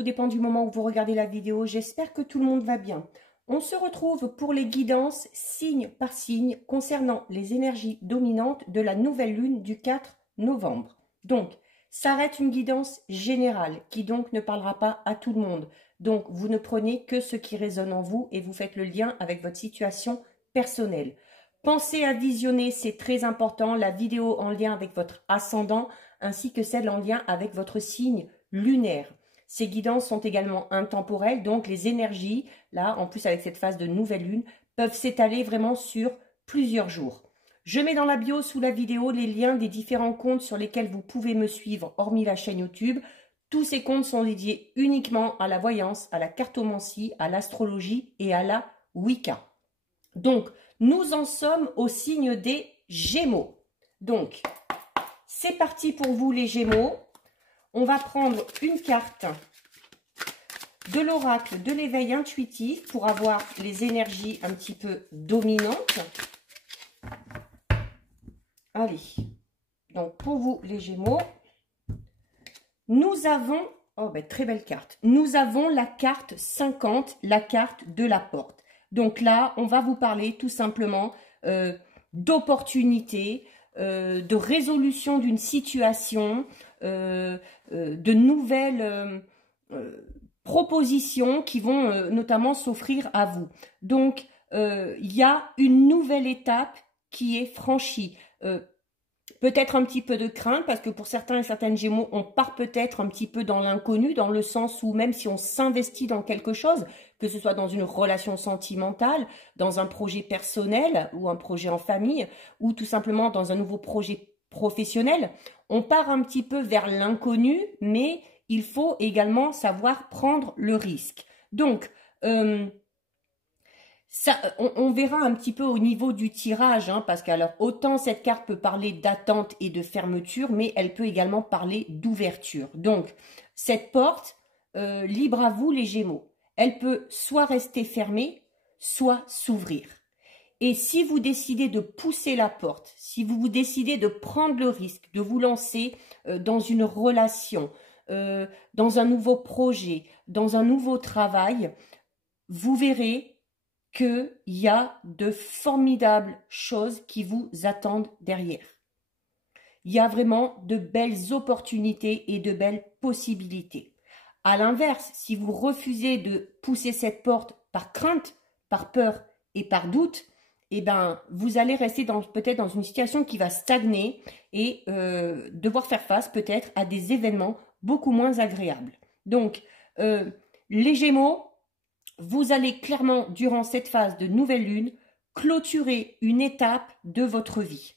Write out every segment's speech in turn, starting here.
tout dépend du moment où vous regardez la vidéo. J'espère que tout le monde va bien. On se retrouve pour les guidances signe par signe concernant les énergies dominantes de la nouvelle lune du 4 novembre. Donc, ça reste une guidance générale qui donc ne parlera pas à tout le monde. Donc, vous ne prenez que ce qui résonne en vous et vous faites le lien avec votre situation personnelle. Pensez à visionner, c'est très important, la vidéo en lien avec votre ascendant ainsi que celle en lien avec votre signe lunaire. Ces guidances sont également intemporelles, donc les énergies, là, en plus avec cette phase de nouvelle lune, peuvent s'étaler vraiment sur plusieurs jours. Je mets dans la bio sous la vidéo les liens des différents comptes sur lesquels vous pouvez me suivre, hormis la chaîne YouTube. Tous ces comptes sont dédiés uniquement à la voyance, à la cartomancie, à l'astrologie et à la Wicca. Donc, nous en sommes au signe des Gémeaux. Donc, c'est parti pour vous les Gémeaux. On va prendre une carte de l'oracle de l'éveil intuitif pour avoir les énergies un petit peu dominantes. Allez, donc pour vous les Gémeaux, nous avons, oh ben très belle carte, nous avons la carte 50, la carte de la porte. Donc là, on va vous parler tout simplement d'opportunités, de résolution d'une situation, de nouvelles propositions qui vont notamment s'offrir à vous. Donc, il y a une nouvelle étape qui est franchie. Peut-être un petit peu de crainte parce que pour certains et certaines Gémeaux, on part peut-être un petit peu dans l'inconnu, dans le sens où même si on s'investit dans quelque chose, que ce soit dans une relation sentimentale, dans un projet personnel ou un projet en famille, ou tout simplement dans un nouveau projet professionnel, on part un petit peu vers l'inconnu, mais il faut également savoir prendre le risque. Donc, ça, on verra un petit peu au niveau du tirage, hein, parce que alors autant cette carte peut parler d'attente et de fermeture, mais elle peut également parler d'ouverture. Donc, cette porte, libre à vous les Gémeaux, elle peut soit rester fermée, soit s'ouvrir. Et si vous décidez de pousser la porte, si vous décidez de prendre le risque, de vous lancer dans une relation, dans un nouveau projet, dans un nouveau travail, vous verrez qu'il y a de formidables choses qui vous attendent derrière. Il y a vraiment de belles opportunités et de belles possibilités. À l'inverse, si vous refusez de pousser cette porte par crainte, par peur et par doute, eh ben, vous allez rester peut-être dans une situation qui va stagner et devoir faire face peut-être à des événements beaucoup moins agréables. Donc, les Gémeaux, vous allez clairement, durant cette phase de nouvelle lune, clôturer une étape de votre vie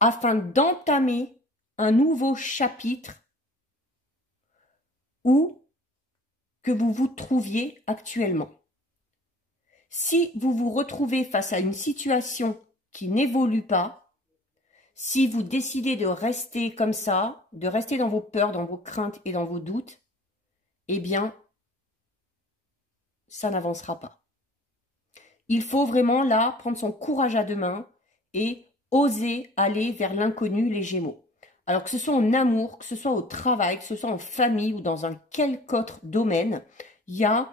afin d'entamer un nouveau chapitre où que vous vous trouviez actuellement. Si vous vous retrouvez face à une situation qui n'évolue pas, si vous décidez de rester comme ça, de rester dans vos peurs, dans vos craintes et dans vos doutes, eh bien, ça n'avancera pas. Il faut vraiment là prendre son courage à deux mains et oser aller vers l'inconnu les Gémeaux. Alors que ce soit en amour, que ce soit au travail, que ce soit en famille ou dans un quelque autre domaine, il y a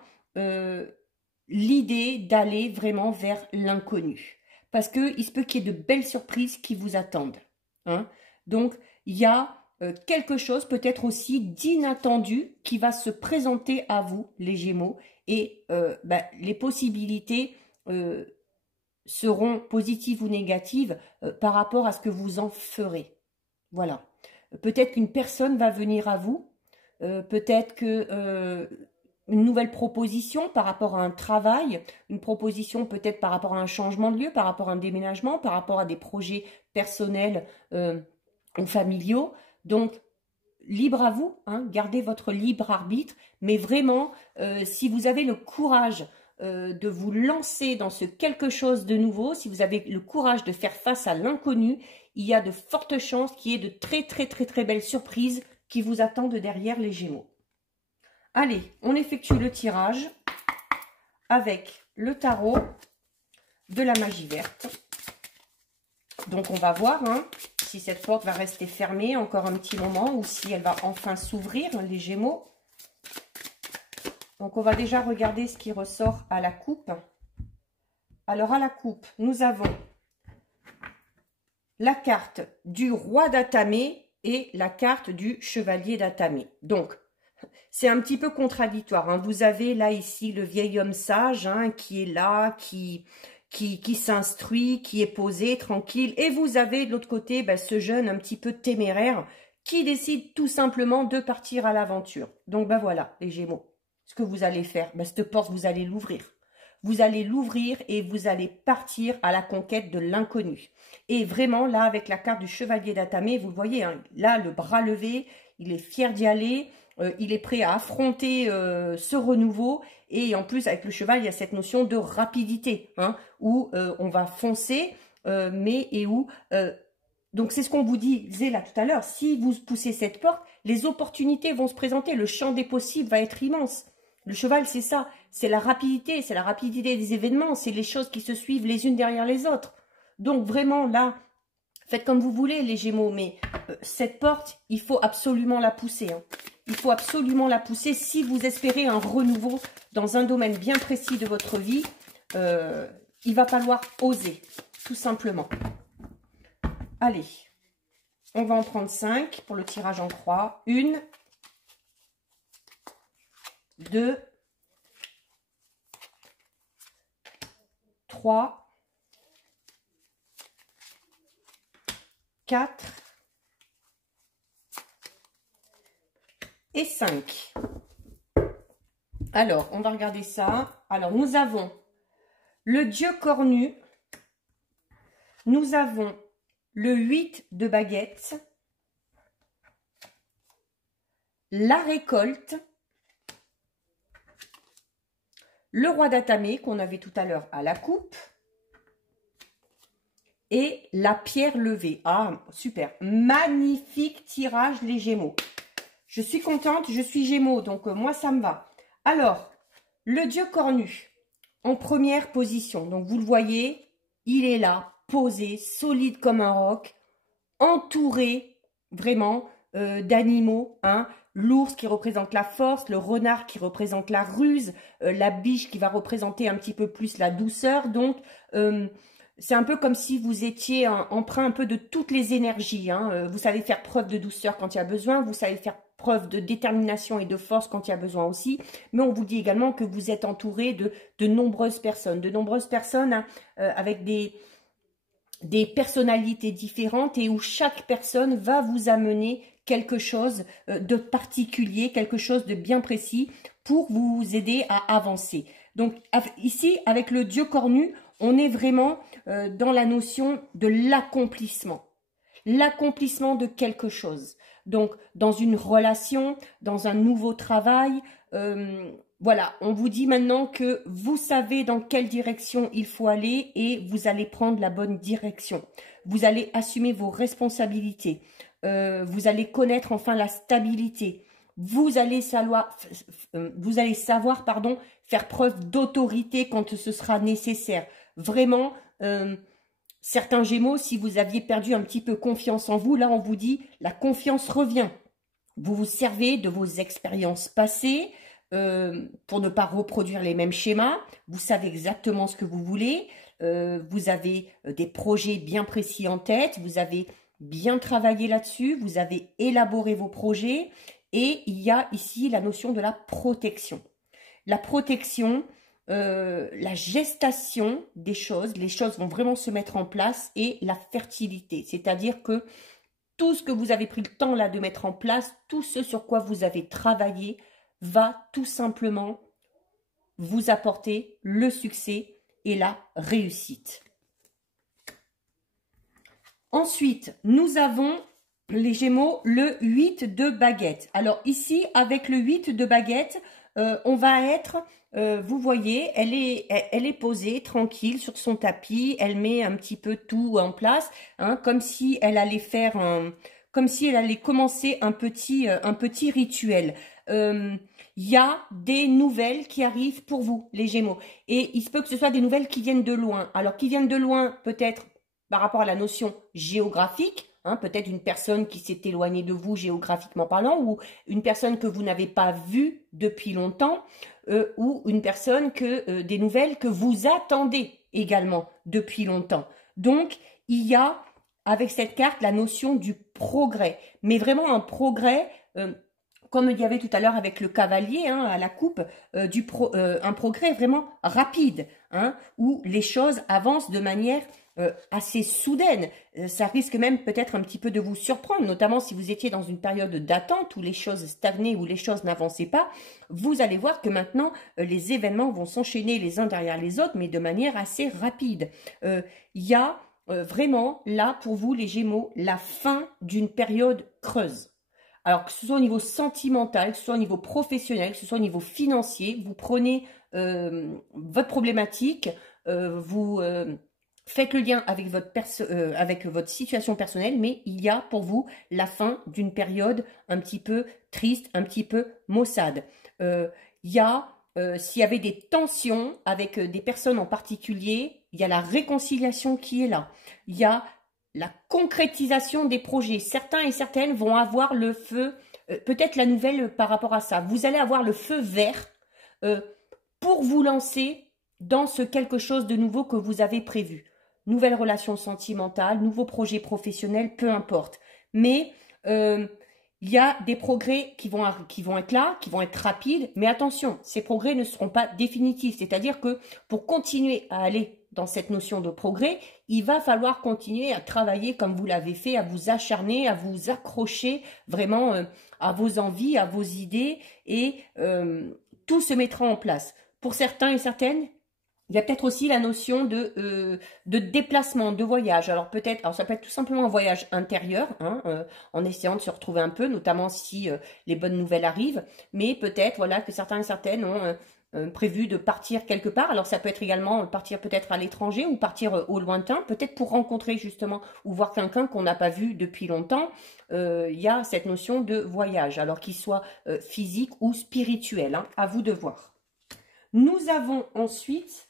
l'idée d'aller vraiment vers l'inconnu. Parce qu'il se peut qu'il y ait de belles surprises qui vous attendent. Hein. Donc, il y a quelque chose peut-être aussi d'inattendu qui va se présenter à vous, les Gémeaux, et les possibilités seront positives ou négatives par rapport à ce que vous en ferez. Voilà. Peut-être qu'une personne va venir à vous, peut-être que une nouvelle proposition par rapport à un travail, une proposition peut-être par rapport à un changement de lieu, par rapport à un déménagement, par rapport à des projets personnels ou familiaux. Donc, libre à vous, hein, gardez votre libre arbitre, mais vraiment, si vous avez le courage de vous lancer dans ce quelque chose de nouveau, si vous avez le courage de faire face à l'inconnu, il y a de fortes chances qu'il y ait de très belles surprises qui vous attendent derrière les Gémeaux. Allez, on effectue le tirage avec le tarot de la magie verte. Donc, on va voir si cette porte va rester fermée encore un petit moment ou si elle va enfin s'ouvrir, les Gémeaux. Donc, on va déjà regarder ce qui ressort à la coupe. Alors, à la coupe, nous avons la carte du roi d'Atamé et la carte du chevalier d'Atamé. Donc, c'est un petit peu contradictoire, hein. Vous avez là, ici, le vieil homme sage, hein, qui est là, qui s'instruit, qui est posé, tranquille. Et vous avez de l'autre côté ce jeune un petit peu téméraire qui décide tout simplement de partir à l'aventure. Donc, voilà, les Gémeaux. Ce que vous allez faire, cette porte, vous allez l'ouvrir. Vous allez l'ouvrir et vous allez partir à la conquête de l'inconnu. Et vraiment, là, avec la carte du chevalier d'Atamé, vous le voyez, hein, là, le bras levé, il est fier d'y aller, il est prêt à affronter ce renouveau. Et en plus, avec le cheval, il y a cette notion de rapidité, hein, où on va foncer, donc, c'est ce qu'on vous disait là tout à l'heure. Si vous poussez cette porte, les opportunités vont se présenter. Le champ des possibles va être immense. Le cheval, c'est ça. C'est la rapidité des événements. C'est les choses qui se suivent les unes derrière les autres. Donc, vraiment, là, faites comme vous voulez, les Gémeaux. Mais cette porte, il faut absolument la pousser, hein. Il faut absolument la pousser si vous espérez un renouveau dans un domaine bien précis de votre vie. Il va falloir oser, tout simplement. Allez, on va en prendre 5 pour le tirage en croix. 1, 2, 3, 4 et 5. Alors, on va regarder ça. Alors, nous avons le dieu cornu. Nous avons le 8 de baguettes. La récolte. Le roi d'Atamé qu'on avait tout à l'heure à la coupe. Et la pierre levée. Ah, super. Magnifique tirage, les Gémeaux. Je suis contente, je suis Gémeaux, donc moi, ça me va. Alors, le dieu cornu, en première position. Donc, vous le voyez, il est là, posé, solide comme un roc, entouré, vraiment, d'animaux, hein. L'ours qui représente la force, le renard qui représente la ruse, la biche qui va représenter un petit peu plus la douceur. Donc, c'est un peu comme si vous étiez emprunt un peu de toutes les énergies, hein. Vous savez faire preuve de douceur quand il y a besoin, vous savez faire preuve de détermination et de force quand il y a besoin aussi. Mais on vous dit également que vous êtes entouré de nombreuses personnes, hein, avec des personnalités différentes et où chaque personne va vous amener quelque chose de particulier, quelque chose de bien précis pour vous aider à avancer. Donc ici, avec le dieu cornu, on est vraiment dans la notion de l'accomplissement de quelque chose. Donc, dans une relation, dans un nouveau travail, voilà, on vous dit maintenant que vous savez dans quelle direction il faut aller et vous allez prendre la bonne direction. Vous allez assumer vos responsabilités. Vous allez connaître enfin la stabilité. Vous allez savoir, faire preuve d'autorité quand ce sera nécessaire. Vraiment, certains Gémeaux, si vous aviez perdu un petit peu confiance en vous, là on vous dit la confiance revient. Vous vous servez de vos expériences passées pour ne pas reproduire les mêmes schémas. Vous savez exactement ce que vous voulez. Vous avez des projets bien précis en tête. Vous avez bien travaillé là-dessus. Vous avez élaboré vos projets. Et il y a ici la notion de la protection. La protection, la gestation des choses, les choses vont vraiment se mettre en place et la fertilité. C'est-à-dire que tout ce que vous avez pris le temps là de mettre en place, tout ce sur quoi vous avez travaillé va tout simplement vous apporter le succès et la réussite. Ensuite, nous avons les Gémeaux, le 8 de baguette. Alors ici, avec le 8 de baguette, on va être, vous voyez, elle est posée tranquille sur son tapis, elle met un petit peu tout en place, hein, comme si elle allait commencer un petit rituel. Il y a des nouvelles qui arrivent pour vous, les Gémeaux. Et il se peut que ce soit des nouvelles qui viennent de loin. Alors, qui viennent de loin, peut-être par rapport à la notion géographique, hein, peut-être une personne qui s'est éloignée de vous géographiquement parlant, ou une personne que vous n'avez pas vue depuis longtemps, ou une personne des nouvelles que vous attendez également depuis longtemps. Donc, il y a avec cette carte la notion du progrès, mais vraiment un progrès, comme il y avait tout à l'heure avec le cavalier hein, à la coupe, un progrès vraiment rapide, hein, où les choses avancent de manière assez soudaine. Ça risque même peut-être un petit peu de vous surprendre, notamment si vous étiez dans une période d'attente où les choses stagnaient, où les choses n'avançaient pas. Vous allez voir que maintenant, les événements vont s'enchaîner les uns derrière les autres, mais de manière assez rapide. Il y a vraiment là, pour vous les Gémeaux, la fin d'une période creuse. Alors que ce soit au niveau sentimental, que ce soit au niveau professionnel, que ce soit au niveau financier, vous prenez votre problématique, vous faites le lien avec votre situation personnelle, mais il y a pour vous la fin d'une période un petit peu triste, un petit peu maussade. Il y a, s'il y avait des tensions avec des personnes en particulier, il y a la réconciliation qui est là. Il y a la concrétisation des projets. Certains et certaines vont avoir le feu, peut-être la nouvelle par rapport à ça. Vous allez avoir le feu vert pour vous lancer dans ce quelque chose de nouveau que vous avez prévu. Nouvelle relation sentimentale, nouveau projet professionnel, peu importe. Mais il y a des progrès qui vont être là, qui vont être rapides. Mais attention, ces progrès ne seront pas définitifs. C'est-à-dire que pour continuer à aller dans cette notion de progrès, il va falloir continuer à travailler comme vous l'avez fait, à vous acharner, à vous accrocher vraiment à vos envies, à vos idées et tout se mettra en place. Pour certains et certaines, il y a peut-être aussi la notion de déplacement, de voyage. Alors peut-être, alors ça peut être tout simplement un voyage intérieur, hein, en essayant de se retrouver un peu, notamment si les bonnes nouvelles arrivent. Mais peut-être, voilà, que certains et certaines ont prévu de partir quelque part. Alors ça peut être également partir peut-être à l'étranger ou partir au lointain, peut-être pour rencontrer justement ou voir quelqu'un qu'on n'a pas vu depuis longtemps. Il y a cette notion de voyage, alors qu'il soit physique ou spirituel, hein, à vous de voir. Nous avons ensuite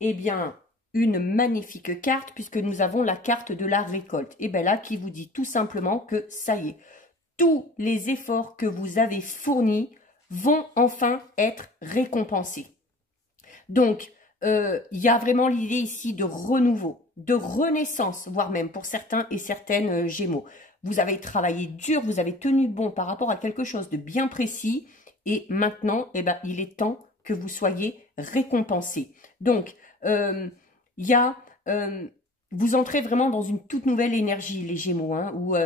eh bien, une magnifique carte puisque nous avons la carte de la récolte. Et bien là, qui vous dit tout simplement que ça y est, tous les efforts que vous avez fournis vont enfin être récompensés. Donc, il y a vraiment l'idée ici de renouveau, de renaissance, voire même pour certains et certaines Gémeaux. Vous avez travaillé dur, vous avez tenu bon par rapport à quelque chose de bien précis et maintenant, eh ben, il est temps que vous soyez récompensés. Donc, vous entrez vraiment dans une toute nouvelle énergie, les Gémeaux, hein, où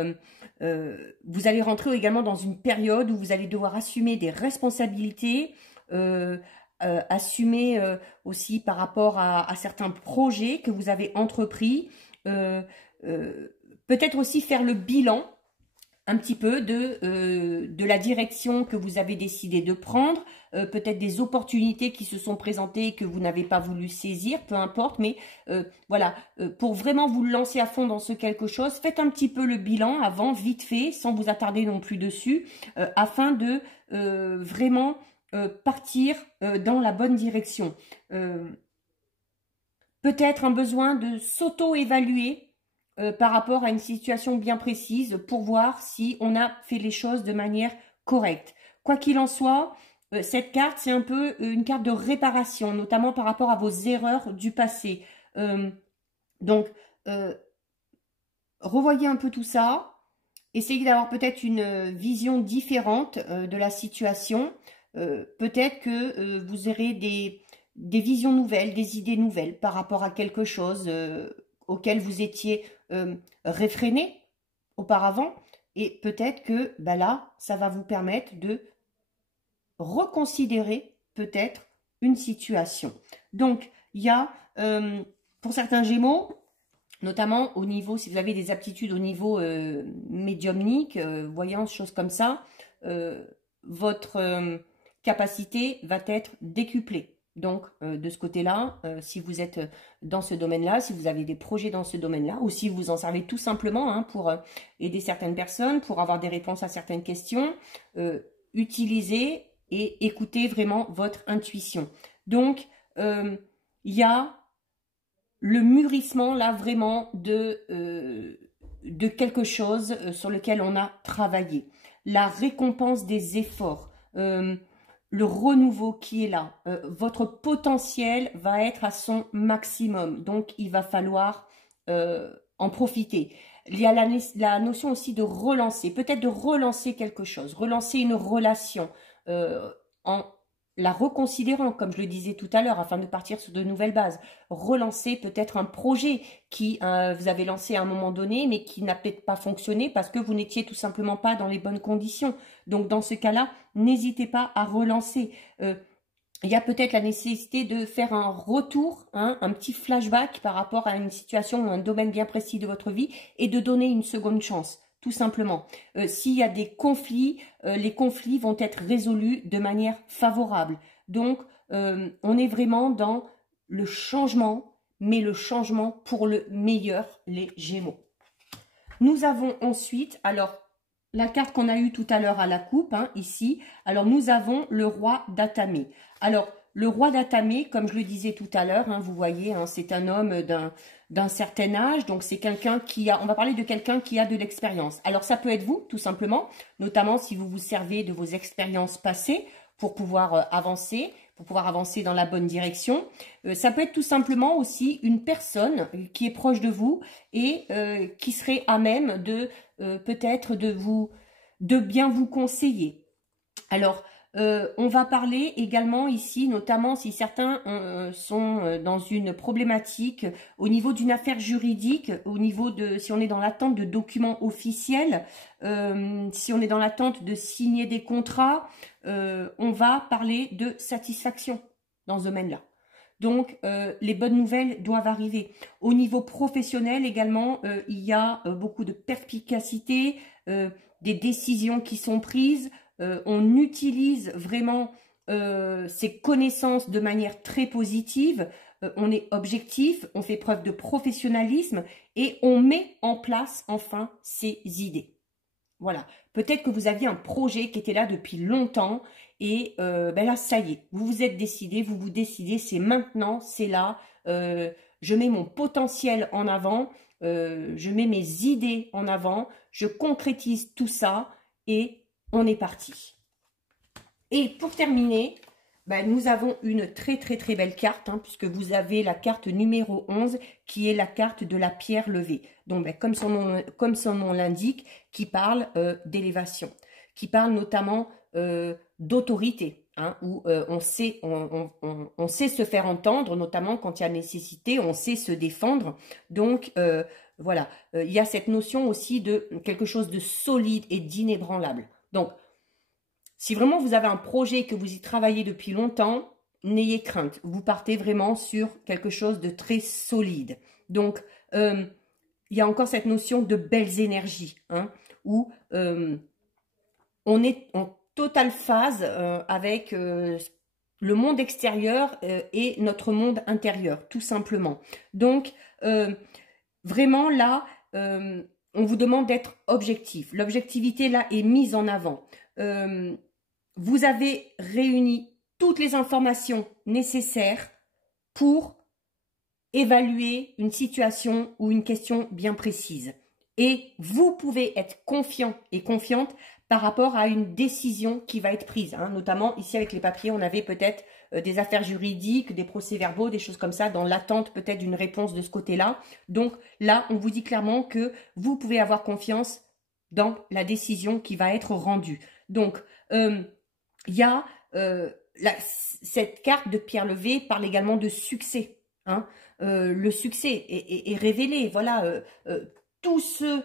vous allez rentrer également dans une période où vous allez devoir assumer des responsabilités, assumer aussi par rapport à certains projets que vous avez entrepris, peut-être aussi faire le bilan un petit peu de la direction que vous avez décidé de prendre, peut-être des opportunités qui se sont présentées et que vous n'avez pas voulu saisir, peu importe, mais voilà, pour vraiment vous lancer à fond dans ce quelque chose, faites un petit peu le bilan avant, vite fait, sans vous attarder non plus dessus, afin de vraiment partir dans la bonne direction. Peut-être un besoin de s'auto-évaluer par rapport à une situation bien précise pour voir si on a fait les choses de manière correcte. Quoi qu'il en soit, cette carte, c'est un peu une carte de réparation, notamment par rapport à vos erreurs du passé. Donc, revoyez un peu tout ça. Essayez d'avoir peut-être une vision différente de la situation. Peut-être que vous aurez des visions nouvelles, des idées nouvelles par rapport à quelque chose auquel vous étiez réfréné auparavant. Et peut-être que bah là, ça va vous permettre de reconsidérer peut-être une situation. Donc, il y a, pour certains Gémeaux, notamment au niveau, si vous avez des aptitudes au niveau médiumnique, voyance, choses comme ça, votre capacité va être décuplée. Donc, de ce côté-là, si vous êtes dans ce domaine-là, si vous avez des projets dans ce domaine-là, ou si vous en servez tout simplement hein, pour aider certaines personnes, pour avoir des réponses à certaines questions, utilisez et écoutez vraiment votre intuition. Donc, il y a le mûrissement là vraiment de de quelque chose sur lequel on a travaillé. La récompense des efforts, le renouveau qui est là. Votre potentiel va être à son maximum, donc il va falloir en profiter. Il y a la notion aussi de relancer, peut-être de relancer quelque chose, relancer une relation en la reconsidérant, comme je le disais tout à l'heure, afin de partir sur de nouvelles bases. Relancer peut-être un projet qui vous avez lancé à un moment donné, mais qui n'a peut-être pas fonctionné parce que vous n'étiez tout simplement pas dans les bonnes conditions. Donc, dans ce cas-là, n'hésitez pas à relancer. Il y a peut-être la nécessité de faire un retour, hein, un petit flashback par rapport à une situation ou un domaine bien précis de votre vie et de donner une seconde chance. Tout simplement. S'il y a des conflits, les conflits vont être résolus de manière favorable. Donc, on est vraiment dans le changement, mais le changement pour le meilleur, les Gémeaux. Nous avons ensuite, alors, la carte qu'on a eue tout à l'heure à la coupe, hein, ici, alors nous avons le roi d'Atamé. Alors, le roi d'Atamé, comme je le disais tout à l'heure, hein, vous voyez, hein, c'est un homme d'un certain âge, donc c'est quelqu'un qui a, on va parler de quelqu'un qui a de l'expérience. Alors ça peut être vous, tout simplement, notamment si vous vous servez de vos expériences passées pour pouvoir avancer dans la bonne direction. Ça peut être tout simplement aussi une personne qui est proche de vous et qui serait à même de peut-être de bien vous conseiller. Alors, on va parler également ici, notamment si certains sont dans une problématique au niveau d'une affaire juridique, au niveau de, si on est dans l'attente de documents officiels, si on est dans l'attente de signer des contrats, on va parler de satisfaction dans ce domaine-là. Donc, les bonnes nouvelles doivent arriver. Au niveau professionnel également, il y a beaucoup de perspicacité, des décisions qui sont prises. On utilise vraiment ses connaissances de manière très positive. On est objectif, on fait preuve de professionnalisme et on met en place enfin ses idées. Voilà. Peut-être que vous aviez un projet qui était là depuis longtemps et ben là, ça y est, vous vous êtes décidé, vous vous décidez, c'est maintenant, c'est là. Je mets mon potentiel en avant, je mets mes idées en avant, je concrétise tout ça et on est parti. Et pour terminer, ben, nous avons une très très belle carte, hein, puisque vous avez la carte numéro 11, qui est la carte de la pierre levée. Donc, ben, comme son nom l'indique, qui parle d'élévation, qui parle notamment d'autorité, hein, où on sait se faire entendre, notamment quand il y a nécessité, on sait se défendre. Donc, voilà, il y a cette notion aussi de quelque chose de solide et d'inébranlable. Donc, si vraiment vous avez un projet que vous y travaillez depuis longtemps, n'ayez crainte. Vous partez vraiment sur quelque chose de très solide. Donc, il y a encore cette notion de belles énergies, hein, où on est en totale phase avec le monde extérieur et notre monde intérieur, tout simplement. Donc, vraiment là, on vous demande d'être objectif. L'objectivité là est mise en avant. Vous avez réuni toutes les informations nécessaires pour évaluer une situation ou une question bien précise. Et vous pouvez être confiant et confiante par rapport à une décision qui va être prise. Hein. Notamment, ici avec les papiers, on avait peut-être des affaires juridiques, des procès-verbaux, des choses comme ça, dans l'attente peut-être d'une réponse de ce côté-là. Donc là, on vous dit clairement que vous pouvez avoir confiance dans la décision qui va être rendue. Donc, il y a cette carte de pierre levée parle également de succès. Hein. Le succès est révélé. Voilà, tout ce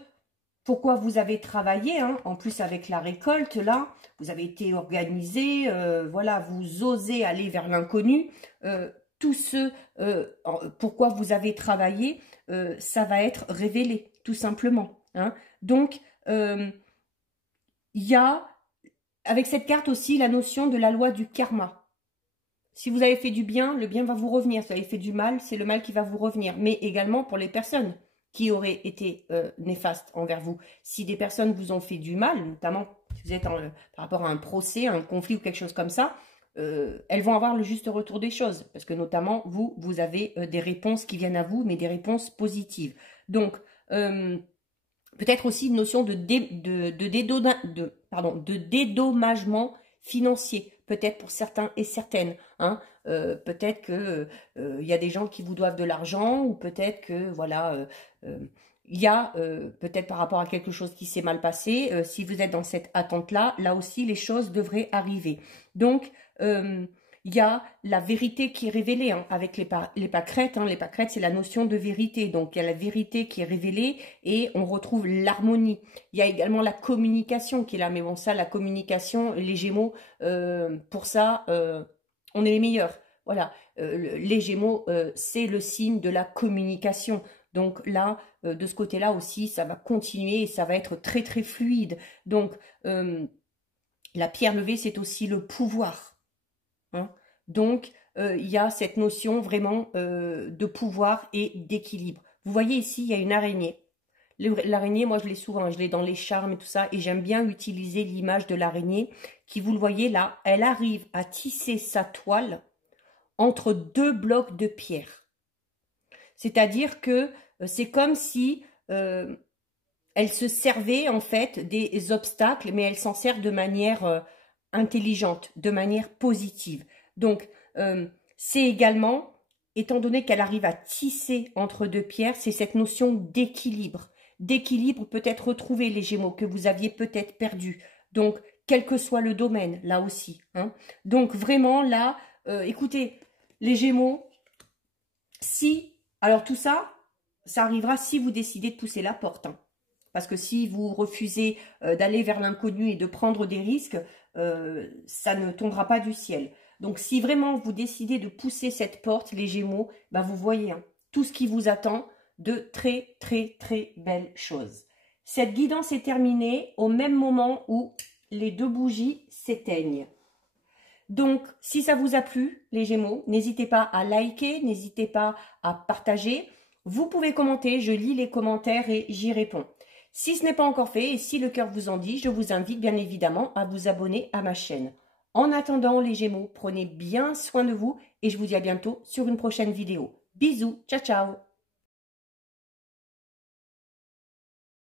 pourquoi vous avez travaillé, hein, en plus avec la récolte, là, vous avez été organisé, voilà, vous osez aller vers l'inconnu. Tout ce pourquoi vous avez travaillé, ça va être révélé, tout simplement. Hein. Donc, il y a avec cette carte aussi la notion de la loi du karma. Si vous avez fait du bien, le bien va vous revenir. Si vous avez fait du mal, c'est le mal qui va vous revenir. Mais également pour les personnes qui auraient été néfastes envers vous. Si des personnes vous ont fait du mal, notamment si vous êtes par rapport à un procès, un conflit ou quelque chose comme ça, elles vont avoir le juste retour des choses. Parce que notamment, vous avez des réponses qui viennent à vous, mais des réponses positives. Donc, Peut-être aussi une notion de dédommagement financier, peut-être pour certains et certaines. Hein. Peut-être que y a des gens qui vous doivent de l'argent, ou peut-être que voilà, il y a peut-être par rapport à quelque chose qui s'est mal passé. Si vous êtes dans cette attente-là, là aussi les choses devraient arriver. Donc il y a la vérité qui est révélée hein, avec les pâquerettes. Hein. Les pâquerettes, c'est la notion de vérité. Donc, il y a la vérité qui est révélée et on retrouve l'harmonie. Il y a également la communication qui est là. Mais bon, ça, la communication, les Gémeaux, pour ça, on est les meilleurs. Voilà, les Gémeaux, c'est le signe de la communication. Donc là, de ce côté-là aussi, ça va continuer et ça va être très, très fluide. Donc, la pierre levée, c'est aussi le pouvoir. Hein. Donc, il y a cette notion vraiment de pouvoir et d'équilibre. Vous voyez ici, il y a une araignée. L'araignée, moi, je l'ai souvent, je l'ai dans les charmes et tout ça, et j'aime bien utiliser l'image de l'araignée qui, vous le voyez là, elle arrive à tisser sa toile entre deux blocs de pierre. C'est-à-dire que c'est comme si elle se servait en fait des obstacles, mais elle s'en sert de manière intelligente, de manière positive. Donc, c'est également, étant donné qu'elle arrive à tisser entre deux pierres, c'est cette notion d'équilibre. D'équilibre peut-être retrouvé, les Gémeaux, que vous aviez peut-être perdu. Donc, quel que soit le domaine, là aussi. Hein. Donc, vraiment, là, écoutez, les Gémeaux, si, alors tout ça, ça arrivera si vous décidez de pousser la porte. Hein. Parce que si vous refusez d'aller vers l'inconnu et de prendre des risques, ça ne tombera pas du ciel. Donc, si vraiment vous décidez de pousser cette porte, les Gémeaux, ben vous voyez hein, tout ce qui vous attend de très, très, très belles choses. Cette guidance est terminée au même moment où les deux bougies s'éteignent. Donc, si ça vous a plu, les Gémeaux, n'hésitez pas à liker, n'hésitez pas à partager. Vous pouvez commenter, je lis les commentaires et j'y réponds. Si ce n'est pas encore fait et si le cœur vous en dit, je vous invite bien évidemment à vous abonner à ma chaîne. En attendant, les Gémeaux, prenez bien soin de vous et je vous dis à bientôt sur une prochaine vidéo. Bisous, ciao ciao.